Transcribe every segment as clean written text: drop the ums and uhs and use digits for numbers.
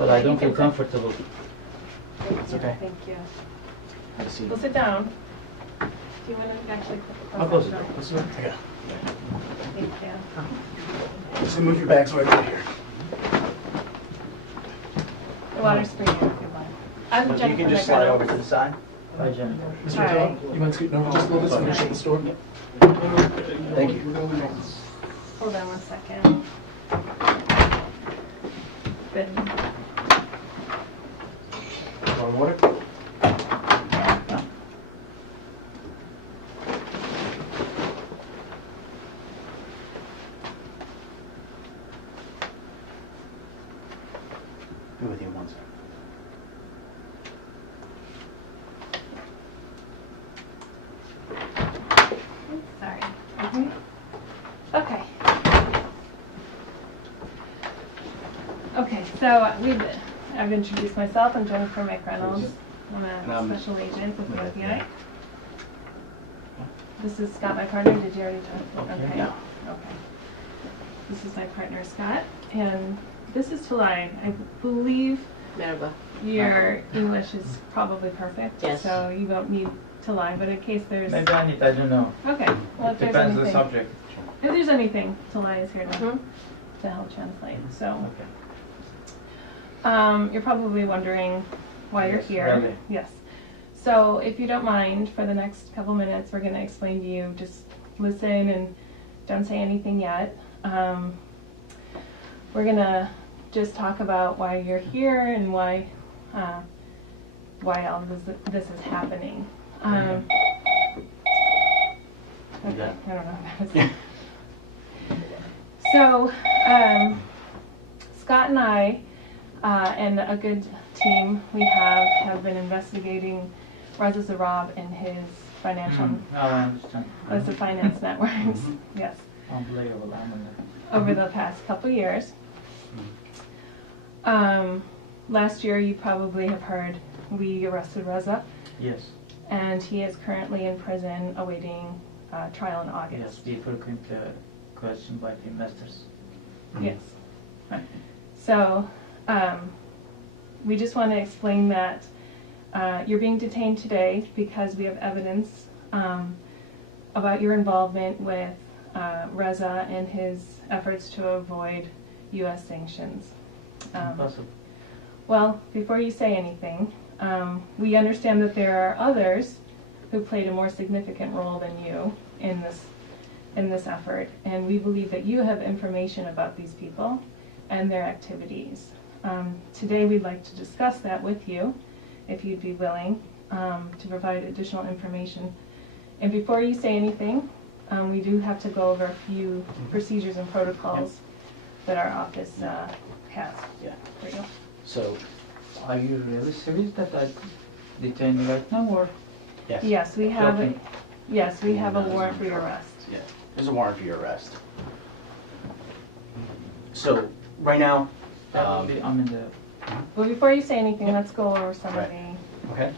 But I don't feel comfortable. It's okay. Thank you. Have a seat. We'll sit down. Do you want to actually put the I'll close it. door? Let's look. Yeah. Thank you. Just move your bags right over here. The water's for you if you want. I'm You Jennifer can just slide McGrath. over to the side. Bye, Jen. Mr. All right. Atilla, you mind scooting over just a little bit so we can shut this door? Thank you. Hold on 1 second. Good. Want water? Be with you in 1 second. Sorry. Okay. Okay, so I've introduced myself. I'm Jennifer McReynolds. I'm a special agent with the FBI. This is Scott, my partner. Did you already talk? Okay. Yeah. Okay. This is my partner, Scott. And this is Tulay. I believe Merhaba. your English is probably perfect. Yes. So you won't need to lie, but in case there's... Maybe I need, I don't know. Okay. Well, if there's Depends on the anything... subject. If there's anything, Tulay is here to help translate. So, Okay. you're probably wondering why you're Yes, here. really. Yes. So, if you don't mind, for the next couple minutes, we're going to explain to you. Just listen and don't say anything yet. We're going to just talk about why you're here and why all this is happening. Okay. I don't know what that was. So, Scott and I, and a good team we have been investigating Reza Zarab and his financial, I understand. the finance networks, yes, Unbelievable. over the past couple years. Last year, you probably have heard we arrested Reza, Yes. and he is currently in prison awaiting trial in August. Yes, we frequently questioned by the investors. Yes. So, we just want to explain that you're being detained today because we have evidence about your involvement with Reza and his efforts to avoid U.S. sanctions. Impossible. Well, before you say anything, we understand that there are others who played a more significant role than you in this effort, and we believe that you have information about these people and their activities. Today we'd like to discuss that with you, if you'd be willing to provide additional information. And before you say anything, we do have to go over a few procedures and protocols that our office has for you. So, Are you really serious that I detain you right now, or? yes. Yes, we have a, Joking. yes, we have a warrant for your arrest. Yeah, there's a warrant for your arrest. So, right now, That will be, I'm in the. Well, before you say anything, let's go over some of Right. the... okay.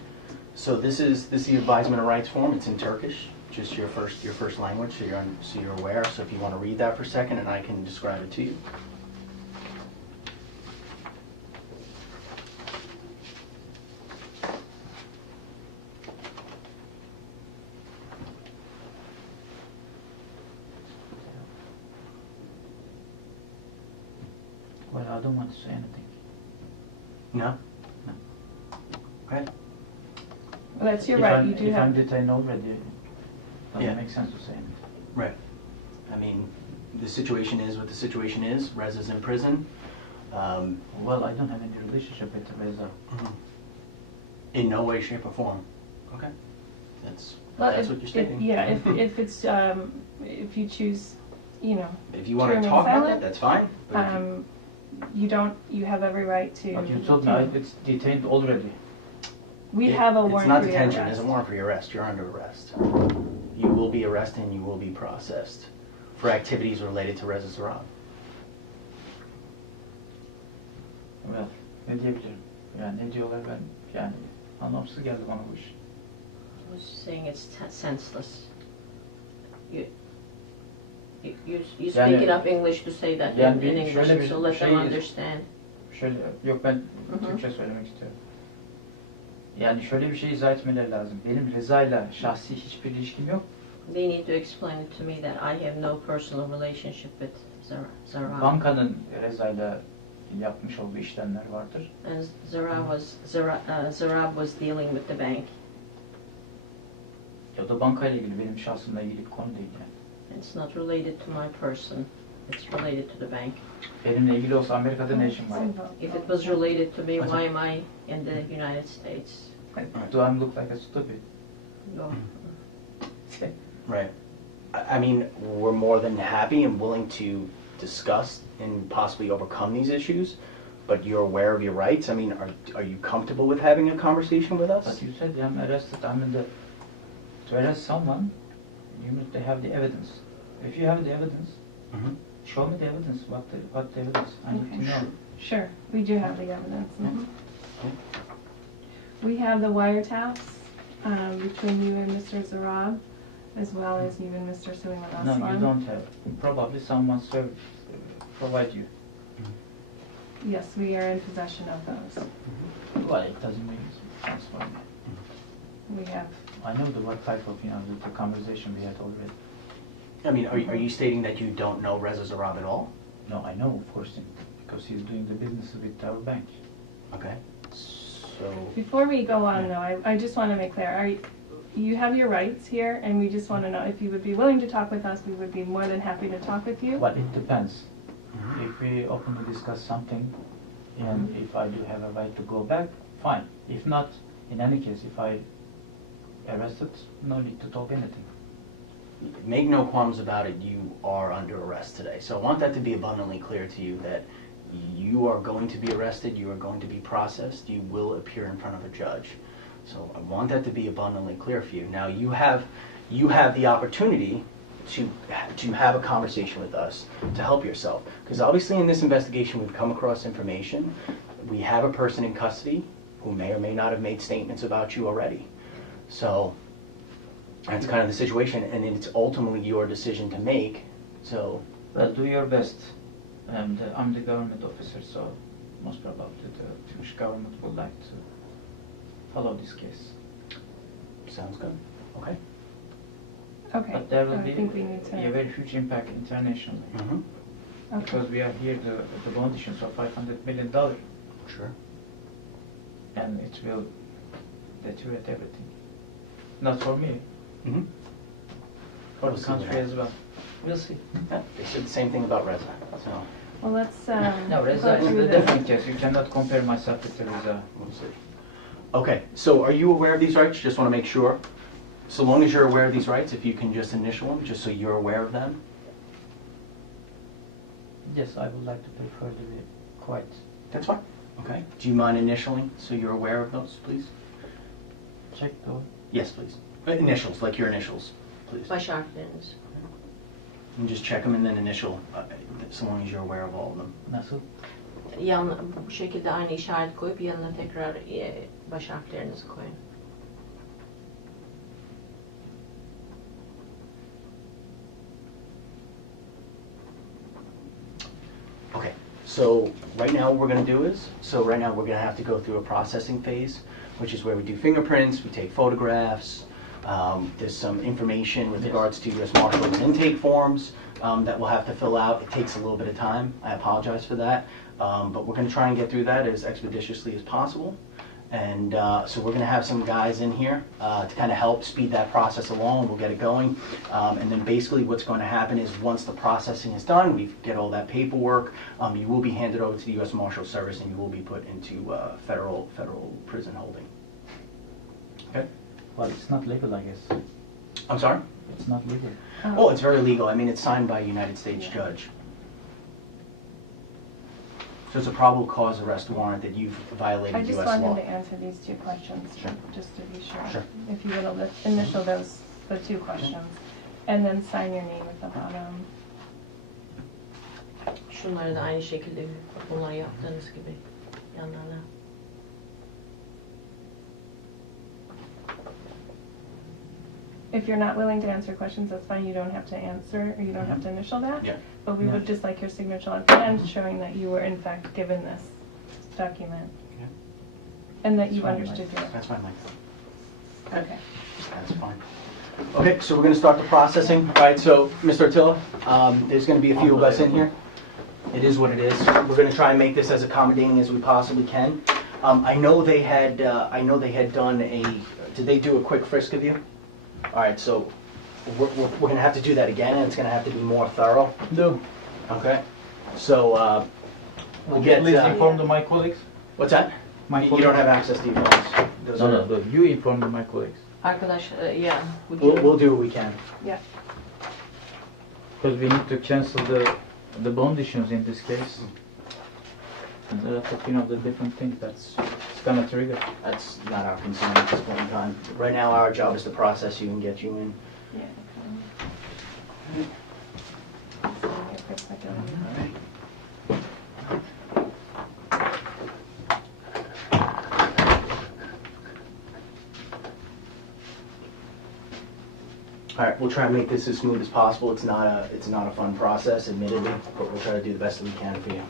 So this is the advisement of rights form. It's in Turkish, just your first language, so you're aware. So if you want to read that for a second, and I can describe it to you. Well, I don't want to say anything. No? No. Okay. Well, that's your If right, I'm, you do if I'm have... detained already, it doesn't Yeah. make sense to say anything. Right. I mean, the situation is what the situation is. Reza's in prison. Well, I don't have any relationship with Reza. In no way, shape, or form. Okay. That's Well, what you're stating. Yeah, if it's, if you choose, you know, If you want to to remain talk about silent, that, that's fine. But if you- you have every right to... But you told me it's detained already. We have a warrant It's not for your detention. arrest. There's a warrant for your arrest. You're under arrest. You will be arrested and you will be processed for activities related to Reza Zarab. Well, ne diyebilirim? Yani ne diyorlar ben yani anlamsız geldi bana bu iş. I was saying it's senseless. You speak Yani- enough English to say that Yani in bir- English, şöyle bir so let them şey- understand. şöyle, yok ben Türkçe söylemek istiyorum. Yani şöyle bir şey izah etmeleri lazım. Benim Reza'yla şahsi hiçbir ilişkim yok. They need to explain it to me that I have no personal relationship with Zara. Bankanın Reza'yla yapmış olduğu işlemler vardır. And Zara was dealing with the bank. Ya da bankayla ilgili, benim şahsımla ilgili bir konu değil yani. It's not related to my person. It's related to the bank. Benimle ilgili olsa Amerika'da ne işim var? If it was related to me, why am I in the United States? Do I look like a stupid? No. Right. I mean, we're more than happy and willing to discuss and possibly overcome these issues, but you're aware of your rights. I mean, are you comfortable with having a conversation with us? But you said I'm arrested. I mean, to arrest someone, you need to have the evidence. If you have the evidence, show me the evidence. What the evidence? I need to know. Sure, we do have the evidence. We have the wiretaps between you and Mr. Zarab, as well as you and Mr. Suleiman No, Aslan. you don't have. Probably someone provide you. Yes, we are in possession of those. Well, it doesn't make sense for me. We have. I know what type of, the conversation we had already. I mean, are you stating that you don't know Reza Zarab at all? No, I know, of course, because he's doing the business with our bank. Okay. So, Before we go on, though, I just want to make clear, you have your rights here, and we just want to know if you would be willing to talk with us. We would be more than happy to talk with you. Well, it depends. If we openly discuss something, and if I do have a right to go back, fine. If not, in any case, if I arrested, no need to talk anything. make no qualms about it, you are under arrest today. So I want that to be abundantly clear to you that you are going to be arrested, you are going to be processed, you will appear in front of a judge. So I want that to be abundantly clear for you. Now you have the opportunity to have a conversation with us to help yourself. Because obviously in this investigation we've come across information. We have a person in custody who may or may not have made statements about you already. So that's kind of the situation, and it's ultimately your decision to make. So, well, do your best. And I'm the government officer, so most probably the Turkish government would like to follow this case. sounds good. Okay. Okay. But there will I be think we need a to. very huge impact internationally. Mm-hmm. Okay. Because we are here the bond issuance of $500 million, Sure. and it will deteriorate everything. Not for me, Mm-hmm. for We'll the see what country as well. We'll see. Yeah, they said the same thing about Reza. So Well, let's. No, Reza go is through a the- different case. You cannot compare myself with Reza. we'll see. Okay. So are you aware of these rights? Just want to make sure. So long as you're aware of these rights, if you can just initial them, just so you're aware of them. Yes, I would like to prefer to be quiet. That's fine. Okay. Do you mind initialing so you're aware of those, please? Check the. Yes, please. Initials, like your initials, please. Baş harfleriniz. And just check them and then initial, so long as you're aware of all of them. Nasıl? Bu şekilde aynı işaret koyup yanına tekrar baş harflerinizi koyun. Okay, so right now what we're going to do is, right now we're going to have to go through a processing phase, which is where we do fingerprints, we take photographs, there's some information with regards to U.S. Marshals intake forms that we'll have to fill out. It takes a little bit of time, I apologize for that, but we're going to try and get through that as expeditiously as possible. And so we're going to have some guys in here to kind of help speed that process along. We'll get it going. And then basically what's going to happen is once the processing is done, we get all that paperwork, you will be handed over to the U.S. Marshal Service and you will be put into federal prison holding. Okay? Well, it's not legal, I guess. I'm sorry? It's not legal. Oh, it's very legal. I mean, it's signed by a United States judge. So it's a probable cause arrest warrant that you've violated I U.S. just law. wanted to answer these two questions, Sure. just to be sure. Sure. If you would initial the two questions, and then sign your name at the bottom. Şunları da aynı şekilde bunları yaptığınız gibi yanlarına. If you're not willing to answer questions, that's fine. You don't have to answer, or you don't have to initial that. Yeah. But we Yeah. would just like your signature at the end, showing that you were in fact given this document. Yeah. And that you Fine, understood your... That's fine, Mike. Okay. That's fine. Okay, so we're going to start the processing. All right, so Mr. Attila, there's going to be a few of us in here. It is what it is. We're going to try and make this as accommodating as we possibly can. I know they had done a. Did they do a quick frisk of you? All right, so we're going to have to do that again, and it's going to have to be more thorough. No. Okay. So we'll get. Please inform my colleagues. What's that? You don't have access to your phones. Those are- No. You inform my colleagues. Arkadaş, yeah. would you- We'll do what we can. Yeah. Because we need to cancel the bond issues in this case. And the different things that's gonna trigger. That's not our concern at this point in time. Right now, our job is to process you and get you in. Yeah. Okay. All right, we'll try and make this as smooth as possible. It's not a fun process, admittedly, but we'll try to do the best that we can for you.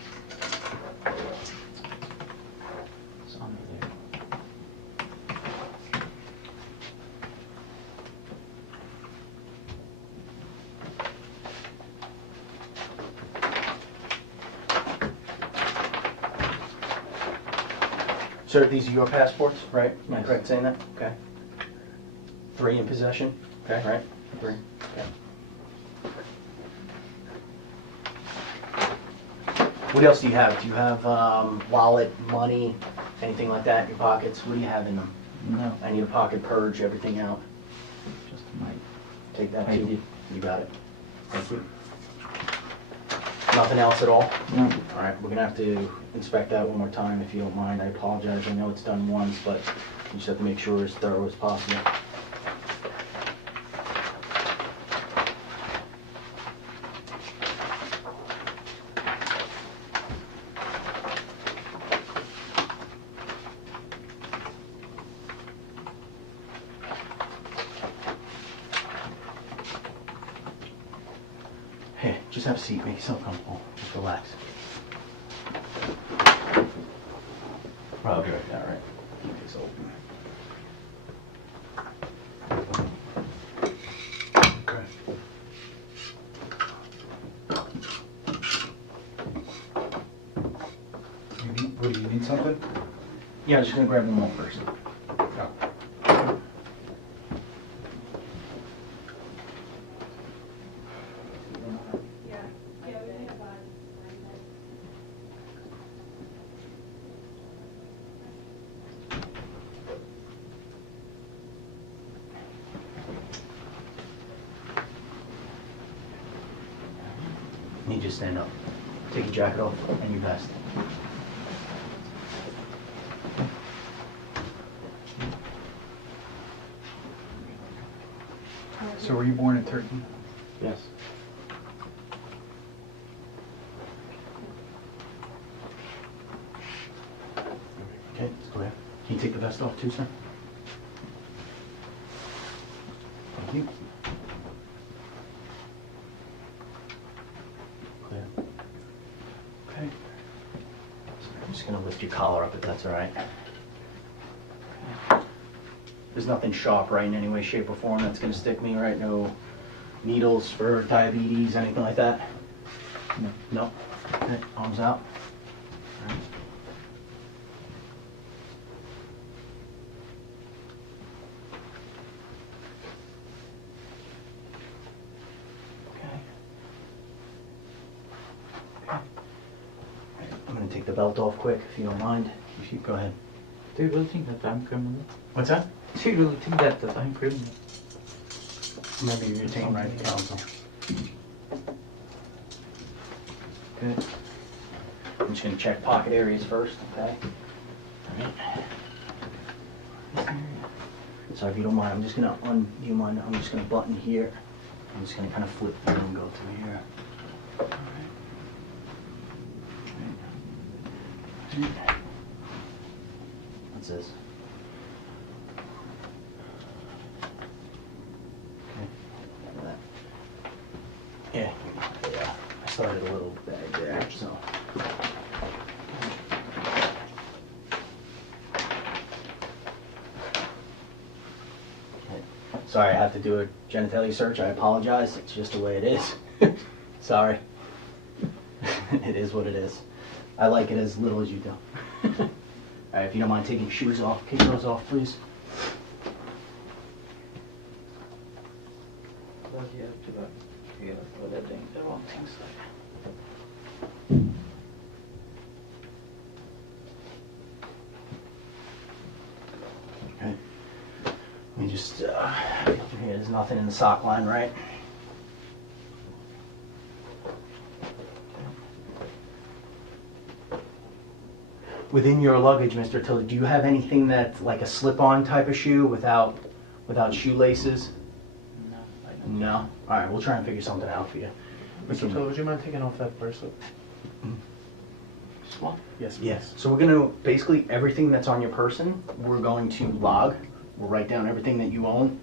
It's under there. Sir, these are your passports, right? Am I Yes. correct in saying that? Okay. 3 in possession? Okay, right? 3. Okay. What else do you have? Do you have wallet, money, anything like that in your pockets? What do you have in them? No, I need a pocket purge, everything out. just my Take that I too. did. You got it. Thank you. Nothing else at all? No. All right, we're gonna have to inspect that one more time if you don't mind. I apologize. I know it's done once, but you just have to make sure it's thorough as possible. Hey, just have a seat. Make yourself comfortable. Just relax. Roger, all right. Keep this open. Okay. What, do you need something? Yeah, I'm just gonna grab one more first. You need to stand up. Take your jacket off and your vest. So were you born in Turkey? Yes. Okay, let's go ahead. Can you take the vest off too, sir? Thank you. Clear. Okay. So I'm just gonna lift your collar up if that's all right. There's nothing sharp, right, in any way, shape, or form that's gonna stick me, right? No needles for diabetes, anything like that? No. No? Okay, arms out. All right. Okay. Okay. I'm gonna take the belt off quick, if you don't mind. If you go ahead. Do you really think that I'm criminal? What's that? Do you really think that I'm criminal? Remember, you're retained right to counsel. Good. I'm just gonna check pocket areas first, okay? Alright. So if you don't mind, I'm just gonna I'm just gonna button here. I'm just gonna kind of flip through and go through here. Alright. Alright. What's this? Yeah, I started a little bag there, so. Sorry, I have to do a genitalia search. I apologize. It's just the way it is. Sorry. It is what it is. I like it as little as you do. All right, if you don't mind taking your shoes off, kick those off, please. But you have to feel whether they're doing the wrong things. Okay. Let me just, here, there's nothing in the sock line, right? Within your luggage, Mr. Attila, do you have anything that's like a slip-on type of shoe without shoelaces? No, I don't. No? All right, we'll try and figure something out for you. Mr. Attila, would you mind taking off that bracelet? This one? Yes. Yes. So we're going to, basically everything that's on your person, we're going to log. We'll write down everything that you own.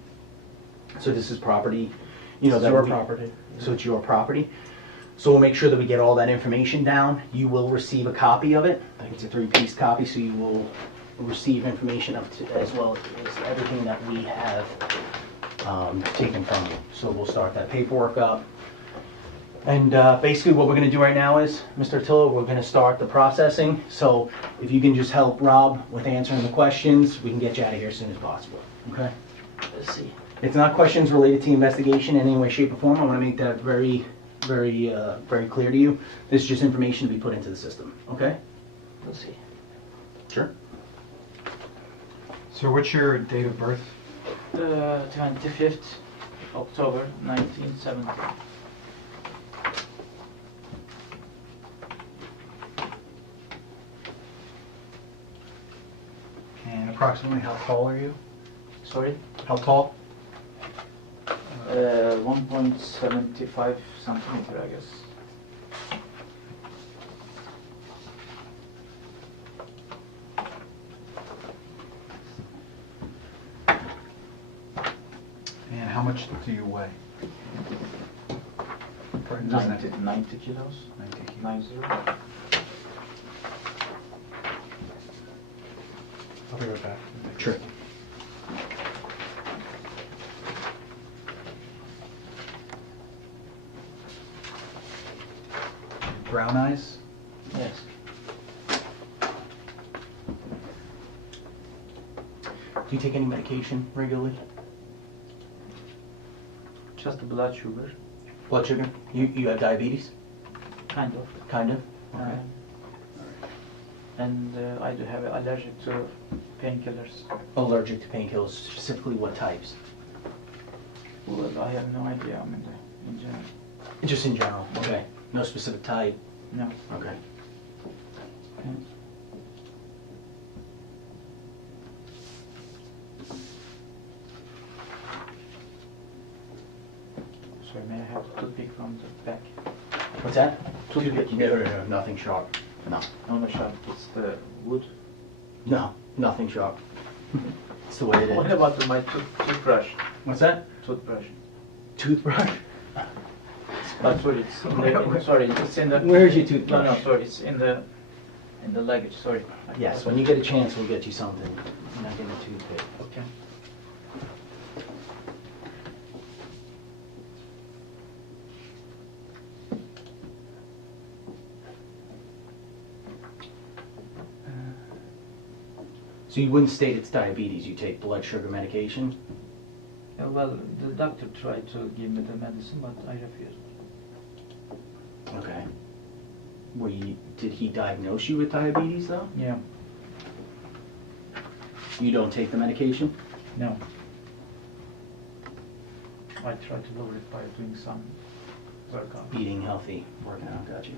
So this is property, you know, It's that your will be- property. So it's your property. So we'll make sure that we get all that information down. You will receive a copy of it. I think it's a 3-piece copy, so you will receive information as well as everything that we have taken from you. So we'll start that paperwork up. And basically what we're going to do right now is, Mr. Attila, we're going to start the processing. So if you can just help Rob with answering the questions, we can get you out of here as soon as possible. Okay? Let's see. It's not questions related to the investigation in any way, shape, or form. I want to make that very clear to you. This is just information to be put into the system. Okay? Let's see. Sure. So what's your date of birth? The 25th October 1970. And approximately how tall are you? Sorry? How tall? 1.75 centimeter, I guess. And how much do you weigh? 90 kilos. 90. I'll be right back. Sure. Brown eyes? Yes. Do you take any medication regularly? Just the blood sugar. Blood sugar? You have diabetes? Kind of. Kind of? Okay. And I do have allergic to painkillers. Allergic to painkillers, specifically what types? Well, I have no idea. I mean, in general. Just in general. Okay. No specific type? No. Okay. Sorry, may I have the toothpick from the back? What's that? Toothpick. No, nothing sharp. No. No, sharp. It's the wood. No, nothing sharp. It's the way it What is. about my toothbrush? What's that? Toothbrush. Toothbrush? Sorry, it's in the, sorry, it's in the. Where's your toothbrush? No, sorry, it's in the luggage. Sorry. Yes, when you get a chance, we'll get you something. You're not getting a toothpick. Okay. So you wouldn't state it's diabetes, you take blood sugar medication? Well, the doctor tried to give me the medicine, but I refused. Okay. Did he diagnose you with diabetes though? Yeah. You don't take the medication? No. I try to lower it by doing some workout. Eating healthy, working out, got you.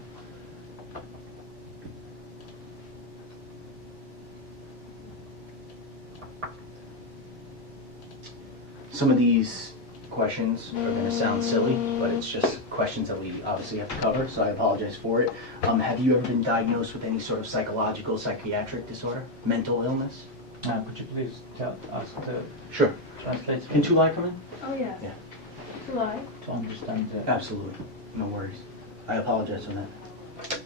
Some of these questions are going to sound silly, but it's just questions that we obviously have to cover, so I apologize for it. Have you ever been diagnosed with any sort of psychological, psychiatric disorder, mental illness? Could you please ask the Sure. translator Can Tulai come in? Oh, yes. Yeah. July. to understand the... Absolutely. No worries. I apologize for that.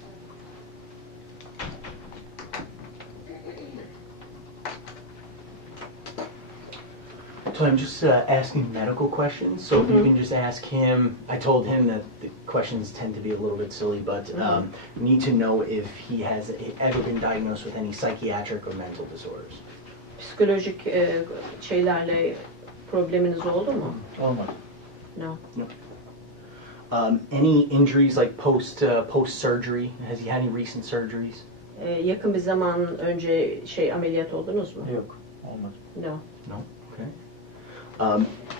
told him just asking medical questions. So if you can just ask him, I told him that the questions tend to be a little bit silly, but need to know if he has ever been diagnosed with any psychiatric or mental disorders. Psikolojik şeylerle probleminiz oldu mu? Olmadı. No. Any injuries like post surgery? Has he had any recent surgeries? Yakın bir zaman önce ameliyat oldunuz mu? Yok. Olmadı. No. No. Okay.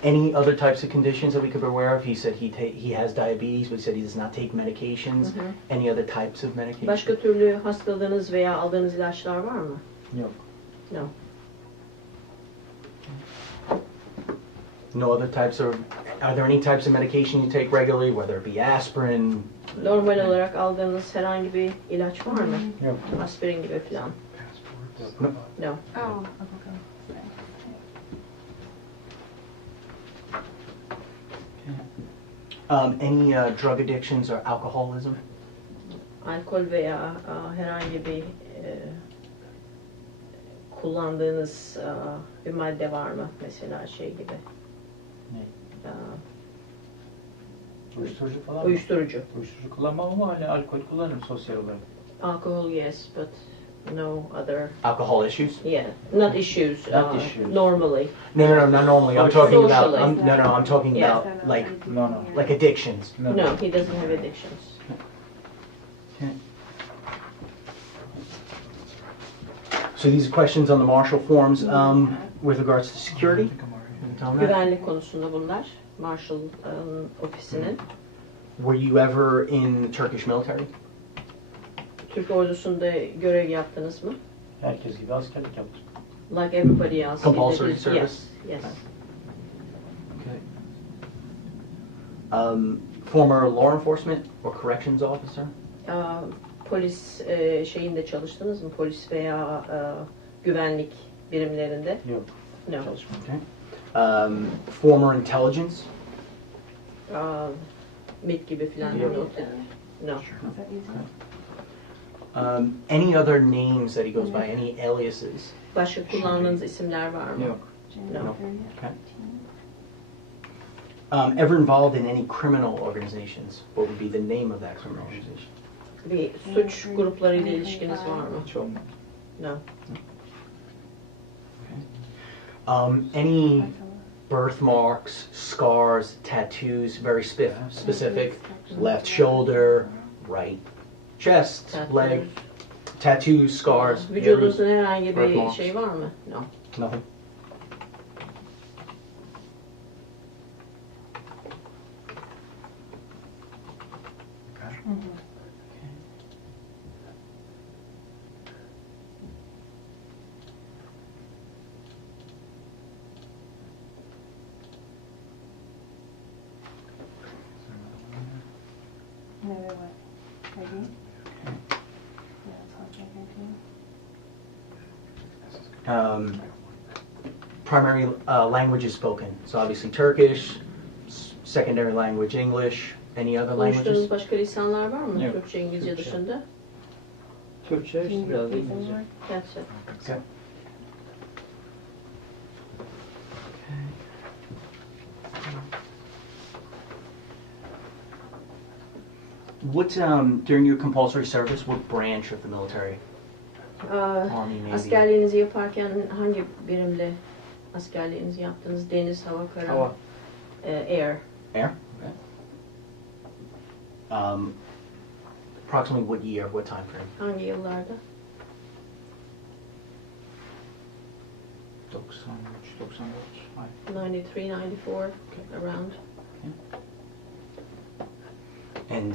Any other types of conditions that we could be aware of? He said he has diabetes, but he said he does not take medications. Any other types of medications? Başka türlü hastalığınız veya aldığınız ilaçlar var mı? Yok. No. No other types of. Are there any types of medication you take regularly, whether it be aspirin? Normal olarak aldığınız herhangi bir ilaç var mı? Yok. Aspirin gibi falan. No. No. Oh, okay. Any drug addictions or alcoholism? Alkol veya herhangi bir kullandığınız bir madde var mı? Mesela gibi. Ne? Aa, Uyuşturucu falan mı? Uyuşturucu. Uyuşturucu kullanmam ama hani alkol kullanırım sosyal olarak. Alcohol, yes, but no other. Alcohol issues? Yeah, not issues. Not issues. Normally. No, not normally. I'm talking about. Socially. I'm talking Yeah. about like No. addictions. No. No, he doesn't have addictions. So these are questions on the Marshall forms with regards to security. Tell me that. Güvenlik konusunda bunlar. Marshall ofisinin. Were you ever in the Turkish military? Türk ordusunda görev yaptınız mı? Herkes gibi askerlik yaptım. Like everybody else. Compulsory Yes, service? Yes. Okay. Former law enforcement or corrections officer? Polis şeyinde çalıştınız mı? Polis veya güvenlik birimlerinde? Yok. No. Çalışmadım. Okay. Former intelligence? MIT gibi falan. Yok. No. Is that easy? Any other names that he goes by? Any aliases? Başka kullandığınız isimler var mı? Yok. No. Okay. Ever involved in any criminal organizations? What would be the name of that criminal organization? Bir suç gruplarıyla ilişkiniz var mı? Hiç olmadı. No. Any birthmarks, scars, tattoos, very specific? Left shoulder, right chest, leg, tattoos, scars. Vücudunuzda herhangi bir birthmarks. şey var mı? No. Nothing. Maybe what? Ready? Yeah, it's hard to do. Primary languages spoken. So obviously Turkish, secondary language English. Any other languages? Konuştuğunuz başka lisanlar var mı? Yok. Türkçe, İngilizce Türkçe. dışında? Türkçe işte biraz da İngilizce. That's it. Okay. What during your compulsory service? What branch of the military? Army, Navy. Askerliğinizi yaparken hangi birimle askerliğinizi yaptınız? Deniz, hava, kara? Hava. Air. Air. Okay. Approximately what year? What time frame? Hangi yıllarda? 93, 94. Hayır. 93, 94, around. And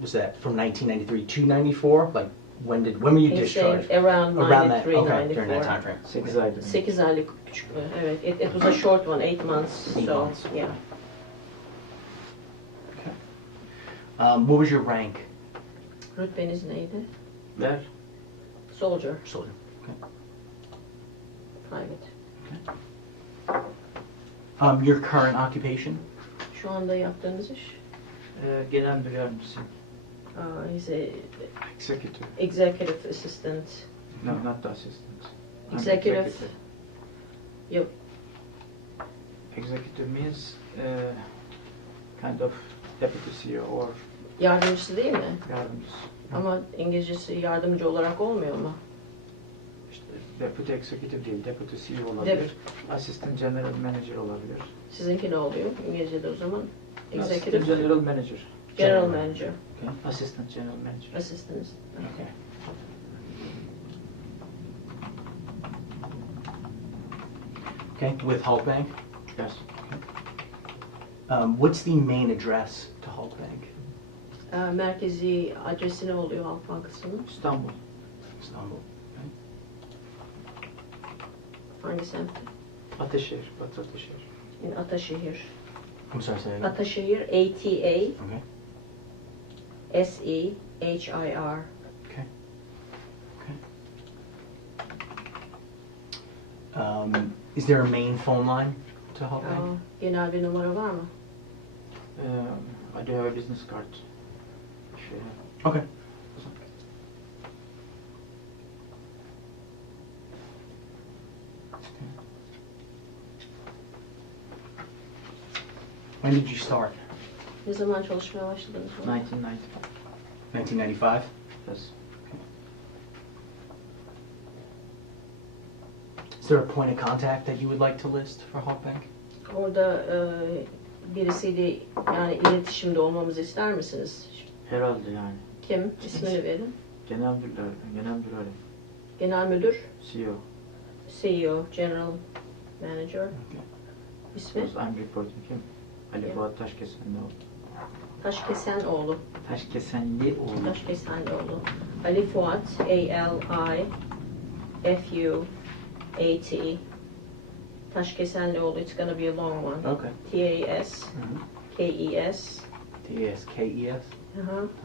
was that from 1993 to 94? Like when were you He's saying discharged? around Around that. 93, Okay, 94. during that time frame. 8 aydır. 8 aylık küçük. Evet. It was a short one, 8 months. 8 so, months. yeah. What was your rank? Rütbeniz neydi? Der. Soldier, Soldier. private. Your current occupation? Şu anda yaptığınız iş? Genel müdür yardımcısı. He's a Executive. executive assistant. No, not the assistant. I'm Executive. Yok. Executive means kind of deputy CEO or Yardımcısı değil mi? yardımcısı. Ama İngilizcesi yardımcı olarak olmuyor mu? İşte deputy executive değil, deputy CEO olabilir. Assistant general manager olabilir. Sizinki ne oluyor İngilizce'de o zaman? Assistant Executive. general manager. General manager. Assistant general manager. Assistant. Okay. Okay, with Halkbank. Yes. What's the main address to Halkbank? Merkezi adresi ne oluyor Halk Bankası'nın? İstanbul. Istanbul. Hangi semtte? Ataşehir. Batı Ataşehir. In Ataşehir. I'm sorry, say that again. Ataşehir, Okay. A-T-A-S-E-H-I-R. Okay. Is there a main phone line to Halkbank? Genel bir numara var mı? I do have a business card. Şöyle. Okay. When did you start? Ne zaman çalışmaya başladınız? 1995. 1995? Yes. Is there a point of contact that you would like to list for Halkbank? Orada birisiyle yani iletişimde olmamızı ister misiniz? Herhalde yani. Kim? İsmini verin. Genel müdür arayayım. Genel müdür, CEO. CEO, General Manager. İsmi? Because I'm reporting him. Ali Fuat Taşkesenlioğlu. Taşkesenoğlu. Taşkesenlioğlu. Taşkesenoğlu. Ali Fuat, A-L-I-F-U-A-T. Taşkesenlioğlu. It's gonna be a long one. Okay. T-A-S-K-E-S. T-A-S-K-E-S?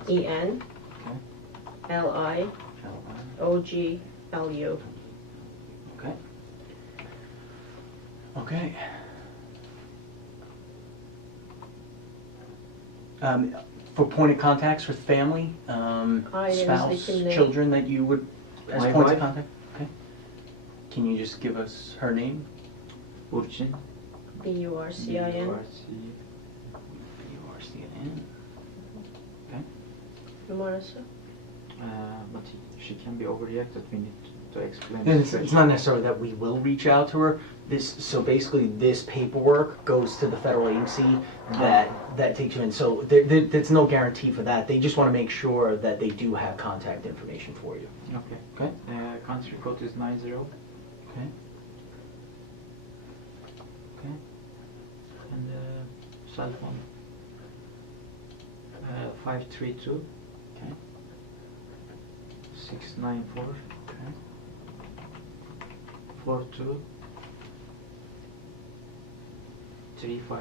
E-N. Okay. L-I-O-G-L-U. Okay. Okay. For point of contacts with family, spouse, kimle? children that you would, as My points wife. of contact? Okay. Can you just give us her name? Burçin. B-U-R-C-I-N. B-U-R-C-I-N. Okay. Numarası? But she can be overreacted. We need to explain. And the it's situation. not necessarily that we will reach out to her. So basically, this paperwork goes to the federal agency that takes you in. So there's no guarantee for that. They just want to make sure that they do have contact information for you. Okay. Okay. Country code is 90. Okay. Okay. And cell phone. 532. Okay. 694. Okay. 42. 35.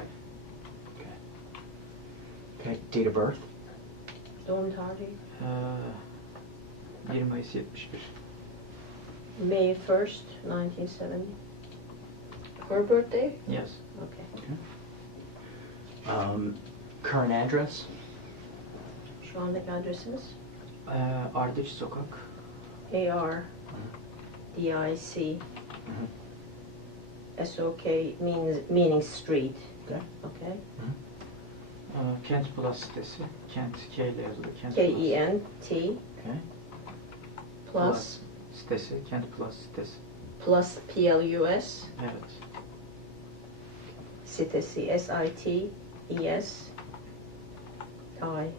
Okay. Date of birth. Doğum tarihi? 20 Mayıs 71. May 1st, 1970. Her birthday? Yes. Okay. Current address. Şu andaki adresimiz? Ardıç Sokak. A-R-D-I-C. S-O-K meaning street. Okay. Okay. Kent Plus sitesi. Kent K ile yazılıyor. Kent K-E-N-T Okay. plus sitesi. Kent Plus sitesi. plus P-L-U-S Evet. sitesi S-I-T-E-S I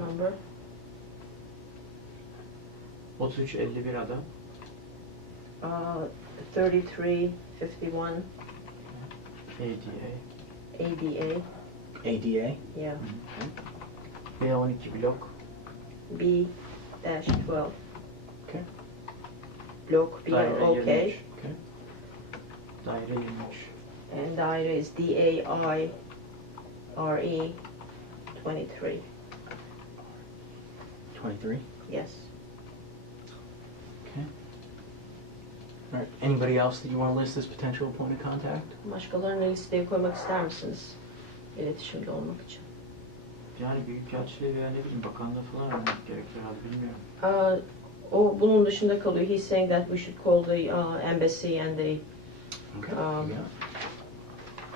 number 3351 adam. 3351 ADA. ABA. ADA. Yeah. B12 blok. B-12. Okay. Block Daire B-O-K. 23. Okay. Daire 23. And daire is D-A-I-R-E 23. 23. Yes. Okay. All right. Anybody else that you want to list as potential point of contact? Başkalarını listeye koymak ister misiniz? İletişimde olmak için. Yani büyükelçiliğe veya ne bileyim bakanlığa falan vermek gerekir herhalde bilmiyorum. O bunun dışında kalıyor. He's saying that we should call the embassy and the Okay. Um, yeah.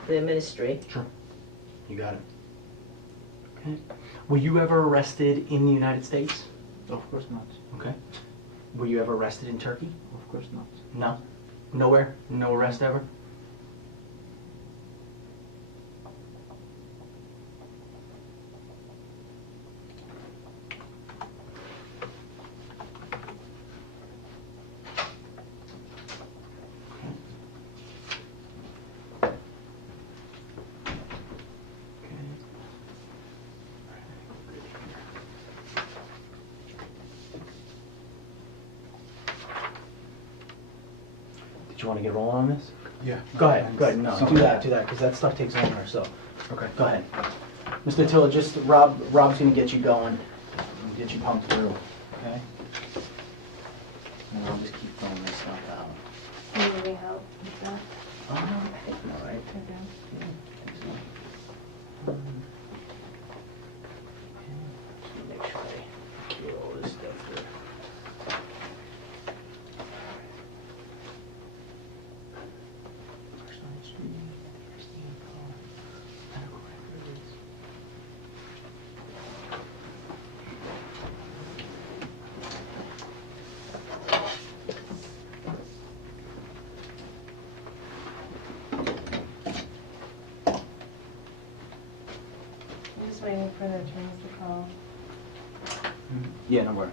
the ministry. Sure. You got it. Okay. Were you ever arrested in the United States? Of course not. Okay. Were you ever arrested in Turkey? Of course not. No. Nowhere? No arrest ever? Do you want to get rolling on this? Yeah. Go ahead. No, Some do of that, because that stuff takes longer, so. Okay. Go ahead. Mr. Attila, just, Rob's gonna get you going, and get you pumped through, okay? And I'll just keep filling this stuff out. Do you need help with that? I think I'm all right. Okay. Yeah, I think so. Just make sure I clear all this stuff through. I'm just waiting for the attorneys to call. Yeah, no worry.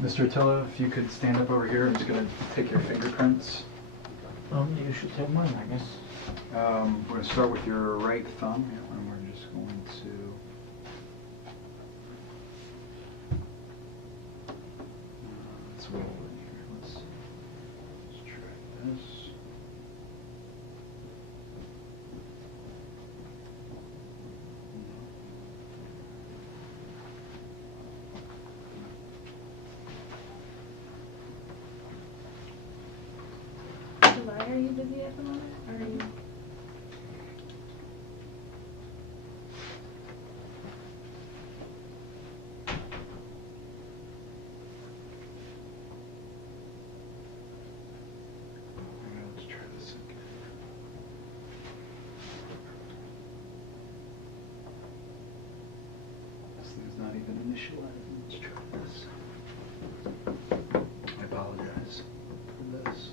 Mr. Attila, if you could stand up over here, I'm just going to take your fingerprints. You should have mine, I guess. We're going to start with your right thumb, and we're just going to... let's roll in here. Let's try this. July, are you busy at the moment? Or are you? Let's try this again. This thing's not even initialized. Let's try this. I apologize for this.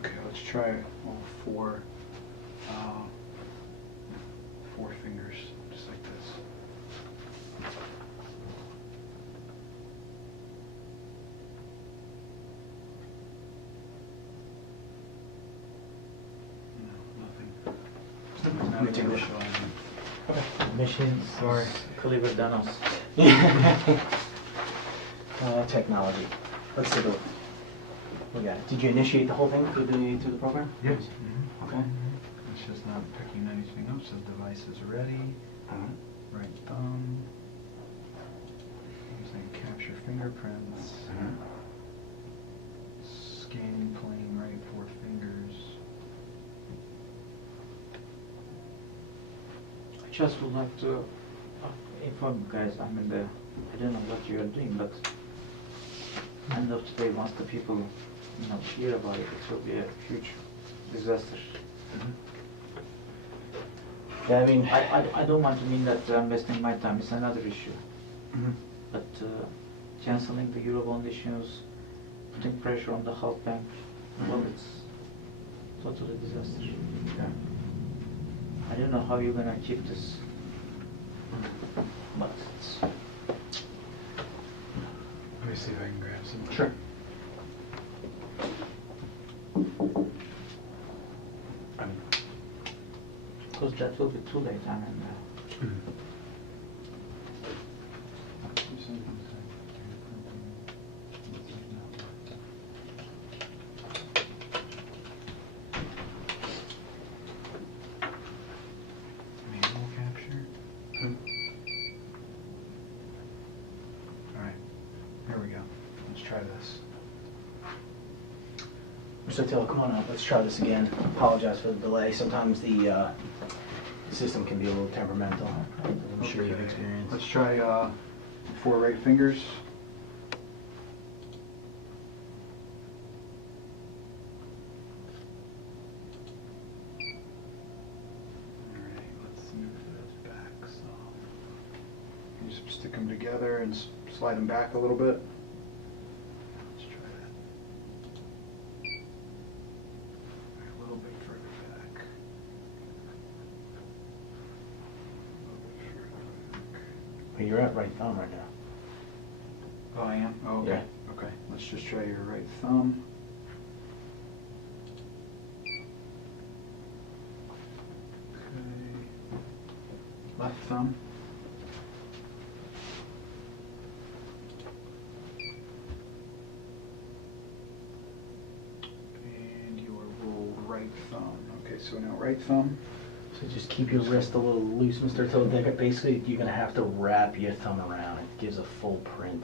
Okay, let's try all four fingers, just like this. No, nothing. Something's not Let me take even this. initializing. Machines are clever than us. Technology. Let's take a look. We got it. Did you initiate the whole thing through the program? Yes. Okay. It's just not picking anything up, so the device is ready. Right thumb. I'm saying capture fingerprints. Scanning plane, right 4 fingers. I just would like to inform you guys, I mean, I don't know what you are doing, but end of today, once the people hear about it, it will be a huge disaster. Yeah, I mean, I don't want to mean that I'm wasting my time, it's another issue. But canceling the Eurobond issues, putting pressure on the Halkbank, well, it's totally disaster. Yeah. I don't know how you're going to keep this, but it's... me see if I can grab some. Sure. I mean, because that will be too late. I mean, Manual capture. All right, here we go. Let's try this. Mr. Attila, come on up. Let's try this again. Apologize for the delay. Sometimes the system can be a little temperamental. I'm sure you've experienced. Let's try 4 right fingers. All right, let's move those back some. You just stick them together and slide them back a little bit. Let's try that. A little bit further back. A little bit further back. Well, you're at right thumb right now. Oh, I am? Oh, okay. Yeah. Okay, let's just try your right thumb. Okay. Left thumb. And your rolled right thumb. Okay, so now right thumb. So just keep your wrist a little loose, Mr. Attila. Basically, you're going to have to wrap your thumb around. It gives a full print.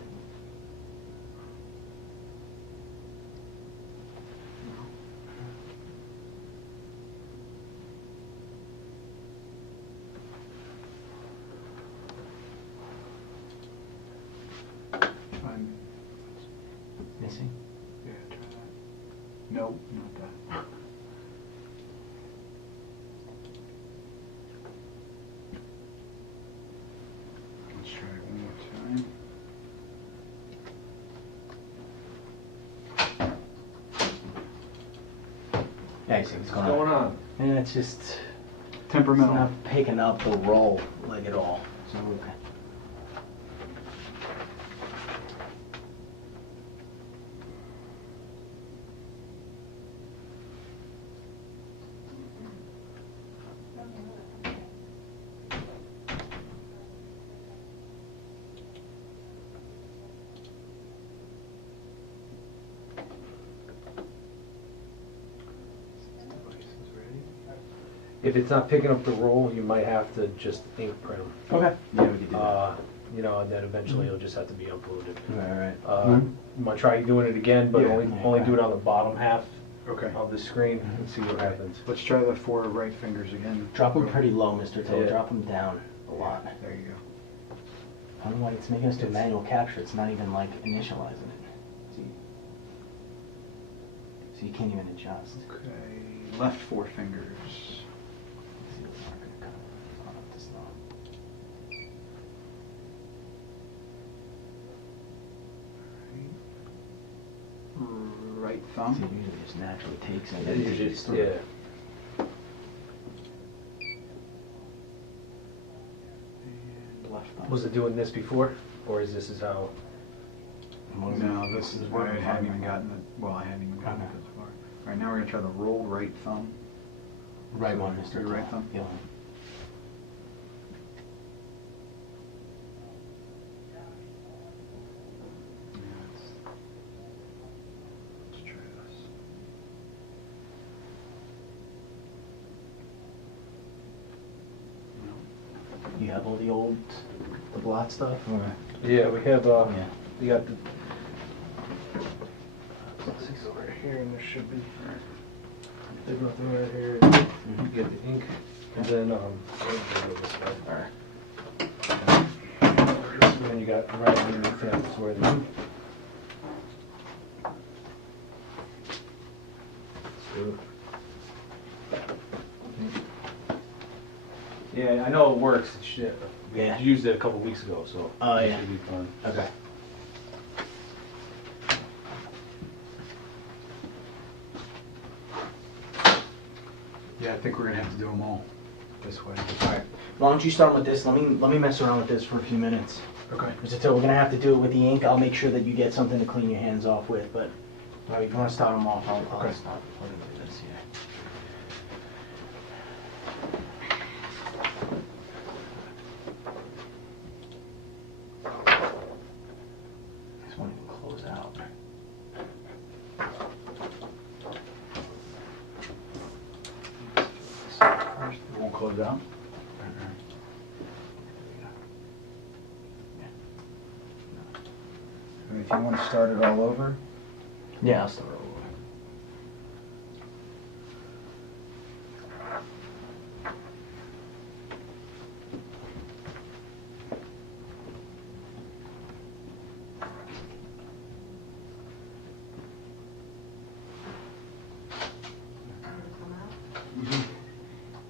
Try Missing? Yeah, try that. No, not that. Let's try it one more time. Yeah, you see what's What's going on? And it's just it's Temperamental. not picking up the roll like at all. So okay. If it's not picking up the roll, you might have to just ink print them. Okay. Yeah, we could do that. You know, and then eventually it'll just have to be uploaded. All right. I'm gonna try doing it again, but Yeah. only do it on the bottom half Okay. of the screen and see what happens. Let's try the 4 right fingers again. Drop them pretty low, Mr. Attila. Yeah. Drop them down a lot. There you go. I don't know why it's making us do manual capture. It's not even like initializing it. So you can't even adjust. Okay. Left 4 fingers. Let's see what's not gonna come. It's not up this long. Right See, thumb. it usually just naturally takes it. It just, yeah. And left thumb. Was it doing this before, or is this how? No, this is where I hadn't even gotten it. Well, I hadn't even gotten it this far. All right, now we're gonna try the rolled right thumb. Right one, Mr. Your right Attila. thumb? Yeah. Let's try this. No. You have all the blot stuff? Or? Yeah, we have, Yeah. we got the, let's see, so right here, and there should be, there's nothing right here, you get the ink, and then, we'll go this way. Alright. And then you got right underneath that is where the, so, yeah, I know it works, it's shit. Yeah. We used it a couple weeks ago, so. Oh, it yeah. should be fun. Okay. Yeah, I think we're gonna have to do them all this way. Alright. Why don't you start with this? Let me mess around with this for a few minutes. Okay. Mr. Till, we're gonna have to do it with the ink. I'll make sure that you get something to clean your hands off with, but all right, if you wanna start them off, I'll Okay. start. What is this here? This won't even close out. First, it won't close out. And if you want to start it all over, Yeah, I'll start over.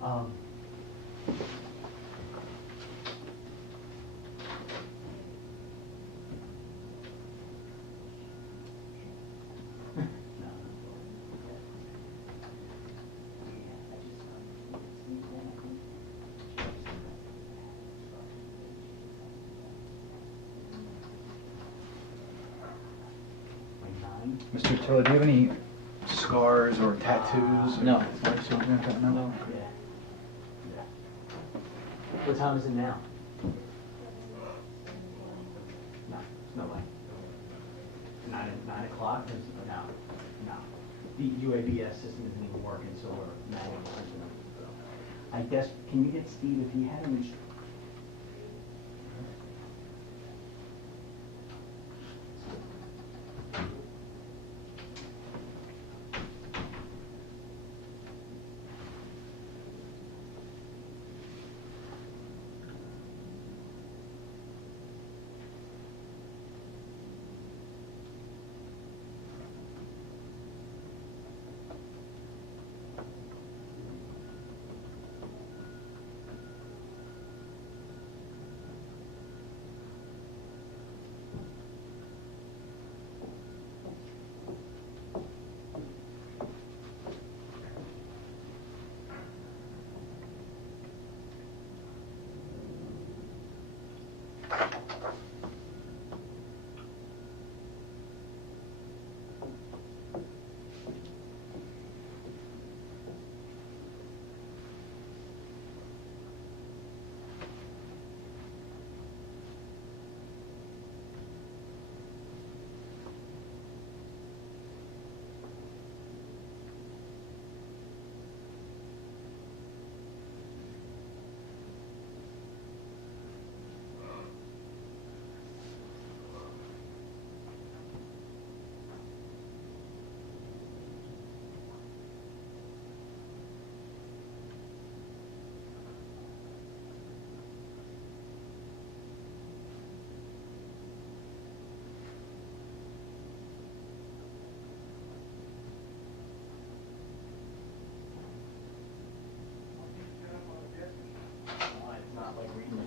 Um, Mr. Tiller, do you have any scars or tattoos? No. No. Yeah. What time is it now? No, no way. 9 o'clock? No, no. The UABS system isn't even working, so we're manually printing them. So I guess, can you get Steve, if he had an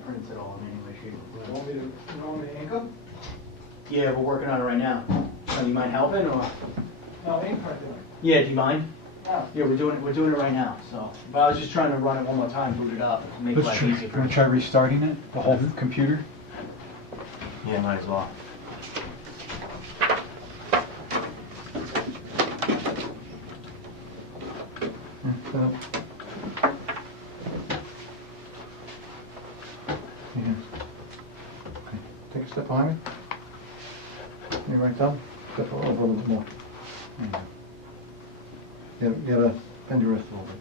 prints at all in any way, shape, or form. You want me to ink them? Yeah, we're working on it right now. So you mind helping, or? No, ink printing. Yeah, do you mind? No. Yeah, we're doing it right now, so. But I was just trying to run it one more time, boot it up, make life easier for Want you. to try restarting it, the whole computer? Yeah, might as well. Okay. Take a step behind me. You right down. Step over a little bit more. You gotta bend your wrist a little bit.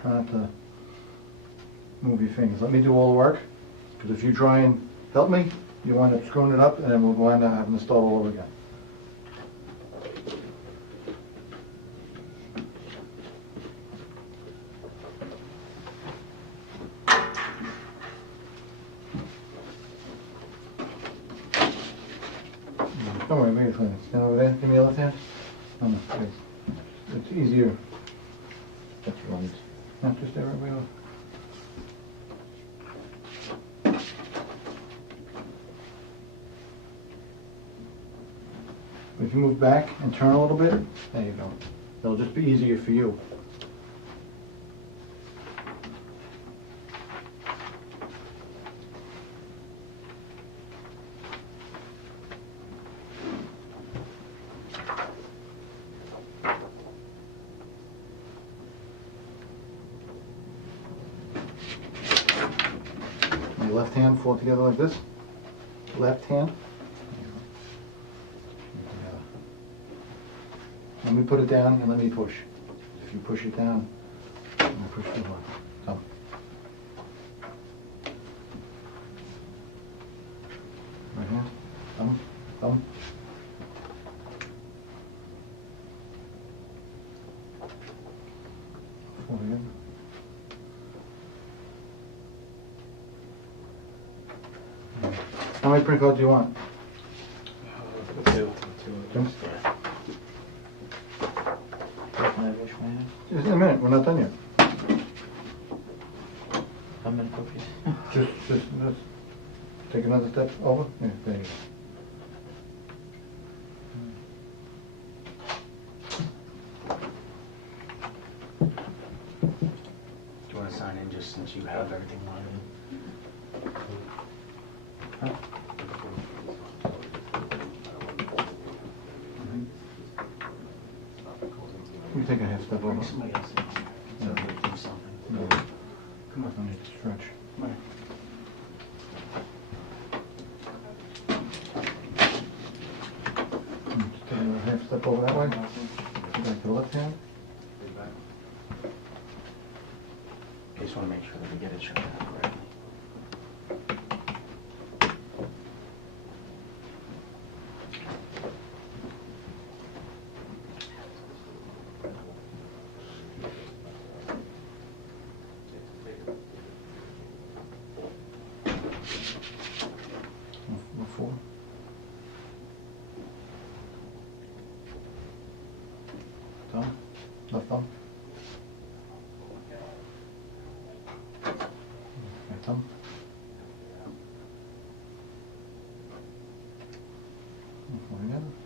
Try not to move your fingers. Let me do all the work, because if you try and help me, you wind up screwing it up, and then we'll wind up having to start all over again. Don't worry, make it clean. Stand over there. Give me your left hand. No, no, please. It's easier. That's right. Not just there, right off. If you move back and turn a little bit, there you go. It'll just be easier for you. your left hand, fold together like this. Left hand. Let me put it down and let me push. If you push it down, I'm gonna push too hard. Come. Right hand. Thumb. Thumb. Fold again. How many print cards do you want? Two. Two? Which one? Just in a minute, we're not done yet. How many copies? Just take another step over. Yeah, there you go. Do you want to sign in just since you have everything lined You take a half step over. in? Somebody else in here. So they do something. No. Come on. I need to stretch. Come on. Just take another half step over that way. Back to the left hand. I just want to make sure that we get it shut down correctly. Before. Thumb. Left thumb. Right thumb. Before again.